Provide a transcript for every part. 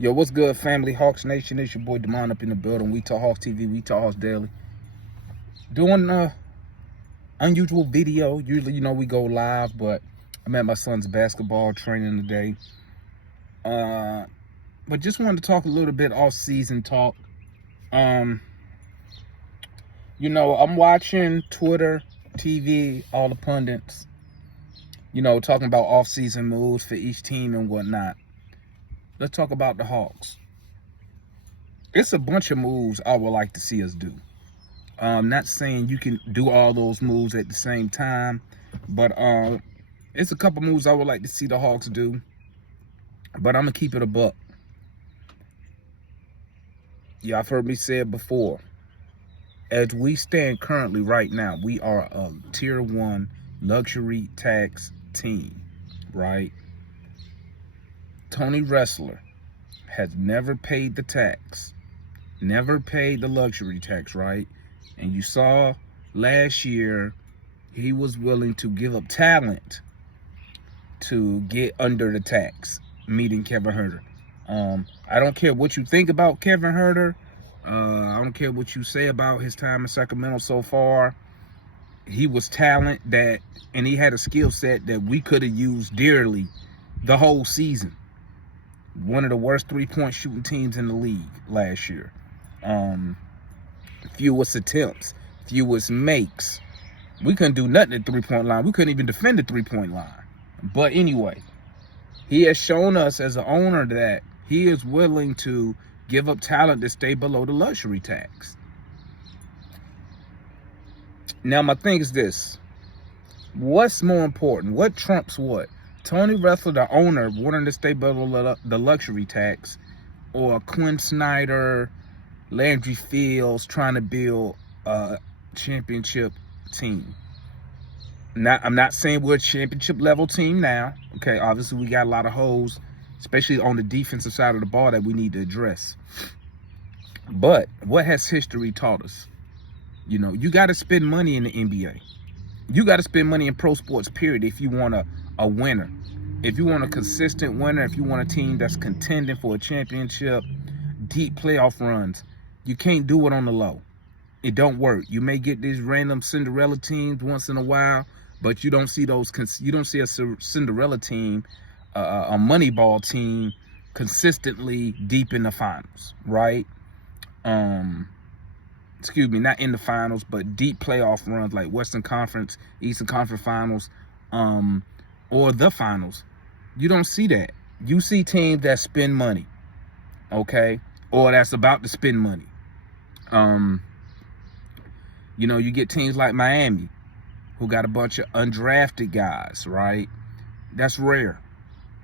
Yo, what's good, family? Hawks Nation, it's your boy Demond up in the building. We Talk Hawks TV, We Talk Hawks Daily. Doing a unusual video. Usually, we go live, but I'm at my son's basketball training today. But just wanted to talk a little bit off-season talk. I'm watching Twitter, TV, all the pundits, talking about off-season moves for each team and whatnot. Let's talk about the Hawks. It's a bunch of moves I would like to see us do. Not saying you can do all those moves at the same time, but it's a couple moves I would like to see the Hawks do. But I'm going to keep it a buck. Yeah, I've heard me say it before. As we stand currently right now, we are a tier 1 luxury tax team, right? Tony Wrestler has never paid the tax, never paid the luxury tax, right? And you saw last year he was willing to give up talent to get under the tax, meeting Kevin Huerter. I don't care what you think about Kevin Huerter. I don't care what you say about his time in Sacramento so far. He was talent and he had a skill set that we could have used dearly the whole season. One of the worst three-point shooting teams in the league last year. Fewest attempts, fewest makes. We couldn't do nothing at the three-point line. We couldn't even defend the three-point line. But anyway, he has shown us as an owner that he is willing to give up talent to stay below the luxury tax. Now, my thing is this. What's more important? What trumps what? Tony Wrestler, the owner, wanting to stay below the luxury tax, or Quinn Snyder, Landry Fields trying to build a championship team? I'm not saying we're a championship level team now. Okay, obviously we got a lot of holes, especially on the defensive side of the ball, that we need to address. But what has history taught us? You got to spend money in the NBA. You got to spend money in pro sports, period, if you want a winner. If you want a consistent winner, if you want a team that's contending for a championship, deep playoff runs, you can't do it on the low. It don't work. You may get these random Cinderella teams once in a while, but you don't see those. You don't see a Cinderella team, a Moneyball team, consistently deep in the finals, right? Excuse me, not in the finals, but deep playoff runs like Western Conference, Eastern Conference Finals, or the finals. You don't see that. You see teams that spend money, okay, or that's about to spend money. You get teams like Miami, who got a bunch of undrafted guys, right? That's rare.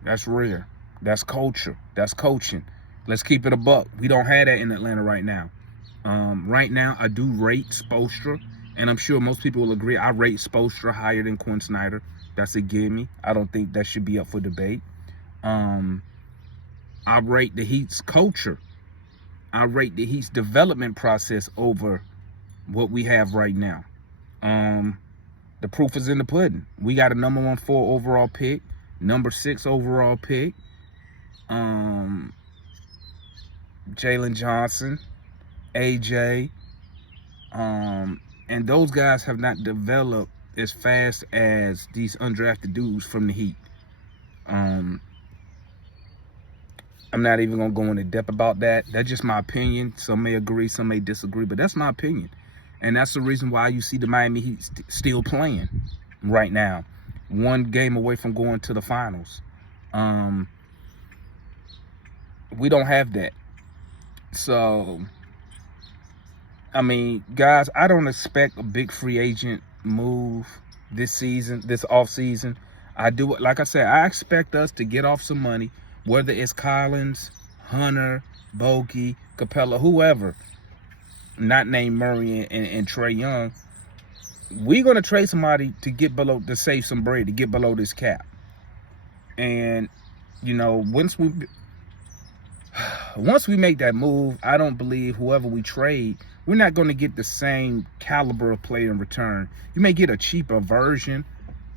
That's rare. That's culture. That's coaching. Let's keep it a buck. We don't have that in Atlanta right now. Right now, I do rate Spoelstra, and I'm sure most people will agree. I rate Spoelstra higher than Quinn Snyder. That's a gimme. I don't think that should be up for debate. I rate the Heat's culture. I rate the Heat's development process over what we have right now. The proof is in the pudding. We got a number 4 overall pick, number 6 overall pick, Jalen Johnson, AJ, and those guys have not developed as fast as these undrafted dudes from the Heat. I'm not even going to go into depth about that. That's just my opinion. Some may agree, some may disagree, but that's my opinion. And that's the reason why you see the Miami Heat still playing right now. One game away from going to the finals. We don't have that. So, I mean, guys, I don't expect a big free agent move this season, this offseason. I do, like I said, I expect us to get off some money, whether it's Collins, Hunter, Bogey, Capella, whoever, not named Murray and Trae Young. We're going to trade somebody to get below, to save some bread, to get below this cap. And, once we make that move, I don't believe whoever we trade, we're not going to get the same caliber of player in return. You may get a cheaper version,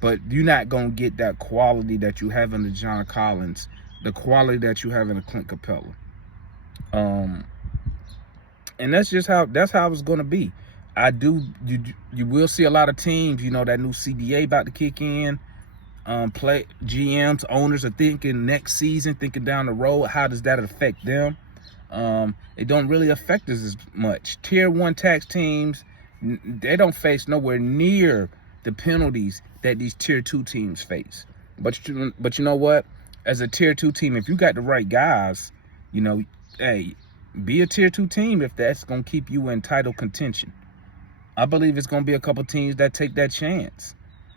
but you're not going to get that quality that you have in the John Collins, the quality that you have in the Clint Capella. And that's how it's going to be. You will see a lot of teams, that new CBA about to kick in. Play GMs, owners are thinking next season, thinking down the road, how does that affect them? It don't really affect us as much. Tier 1 tax teams, they don't face nowhere near the penalties that these Tier 2 teams face. But you know what? As a Tier 2 team, if you got the right guys, hey, be a Tier 2 team if that's going to keep you in title contention. I believe it's going to be a couple teams that take that chance.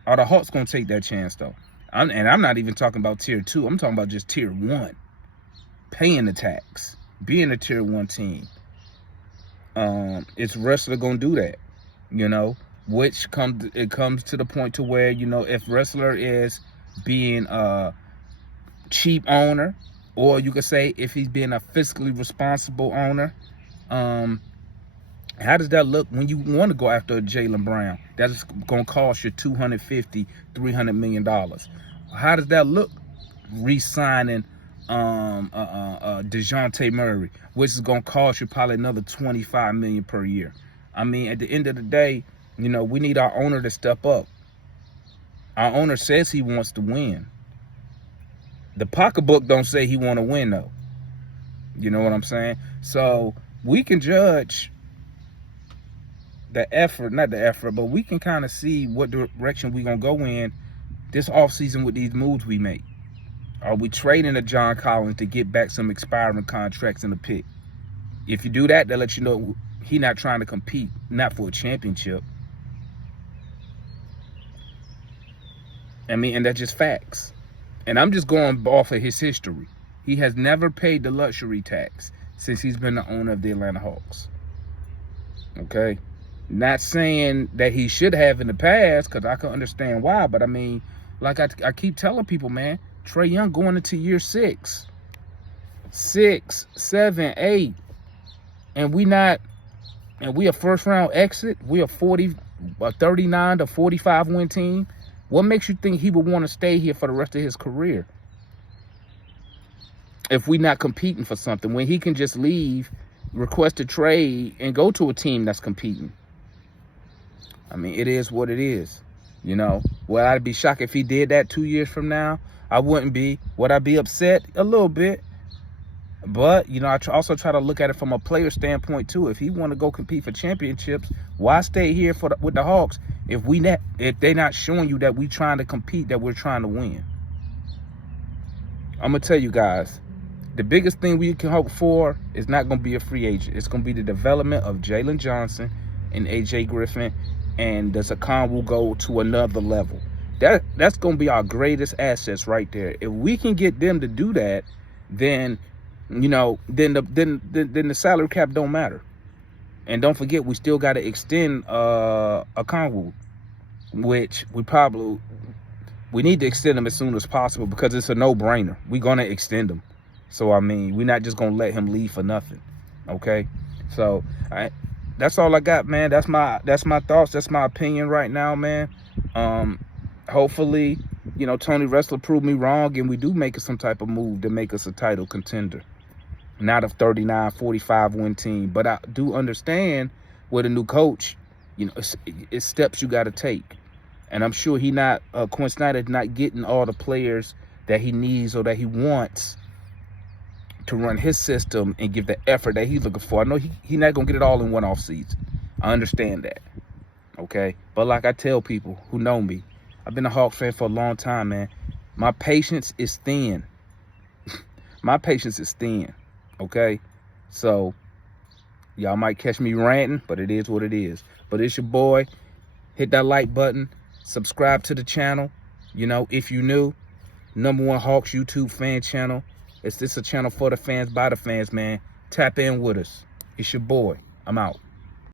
Or the Hawks going to take that chance, though. I'm not even talking about Tier 2. I'm talking about just Tier 1. Paying the tax. Being a Tier 1 team. It's wrestler going to do that, which comes to the point to where, if wrestler is being a cheap owner, or you could say if he's being a fiscally responsible owner, how does that look when you want to go after a Jaylen Brown? That's going to cost you $250, $300 million. How does that look re-signing DeJounte Murray, which is going to cost you probably another $25 million per year? I mean, at the end of the day, we need our owner to step up. Our owner says he wants to win. The pocketbook don't say he want to win, though. You know what I'm saying? So we can judge the effort, not the effort, but we can kind of see what direction we're going to go in this offseason with these moves we make. Are we trading a John Collins to get back some expiring contracts in the pick? If you do that, they'll let you know he's not trying to compete, not for a championship. And that's just facts. And I'm just going off of his history. He has never paid the luxury tax since he's been the owner of the Atlanta Hawks. Okay? Not saying that he should have in the past, because I can understand why. But, like I keep telling people, man, Trae Young going into year 6, 7, 8. And we a first-round exit. We a 39 to 45 win team. What makes you think he would want to stay here for the rest of his career if we're not competing for something, when he can just leave, request a trade, and go to a team that's competing? It is what it is. Would I be shocked if he did that 2 years from now? I wouldn't be. Would I be upset? A little bit. But, I also try to look at it from a player standpoint, too. If he want to go compete for championships, why stay here with the Hawks if they're not showing you that we trying to compete, that we're trying to win? I'm going to tell you guys, the biggest thing we can hope for is not going to be a free agent. It's going to be the development of Jalen Johnson and A.J. Griffin, and the Sakan will go to another level. That's going to be our greatest assets right there. If we can get them to do that, then then the salary cap don't matter. And don't forget, we still got to extend a Conwood, which we need to extend them as soon as possible, because it's a no-brainer. We're going to extend them. So, we're not just going to let him leave for nothing. Okay? So, that's all I got, man. That's my thoughts. That's my opinion right now, man. Hopefully, Tony Wrestler proved me wrong, and we do make some type of move to make us a title contender. Not a 39, 45 win team. But I do understand with a new coach, it's steps you got to take. And I'm sure Quinn Snyder's not getting all the players that he needs or that he wants to run his system and give the effort that he's looking for. I know he's not going to get it all in one offseason. I understand that. Okay? But like I tell people who know me, I've been a Hawks fan for a long time, man. My patience is thin. My patience is thin. Okay? So, y'all might catch me ranting, but it is what it is. But it's your boy. Hit that like button. Subscribe to the channel. If you new, #1 Hawks YouTube fan channel. It's a channel for the fans, by the fans, man. Tap in with us. It's your boy. I'm out.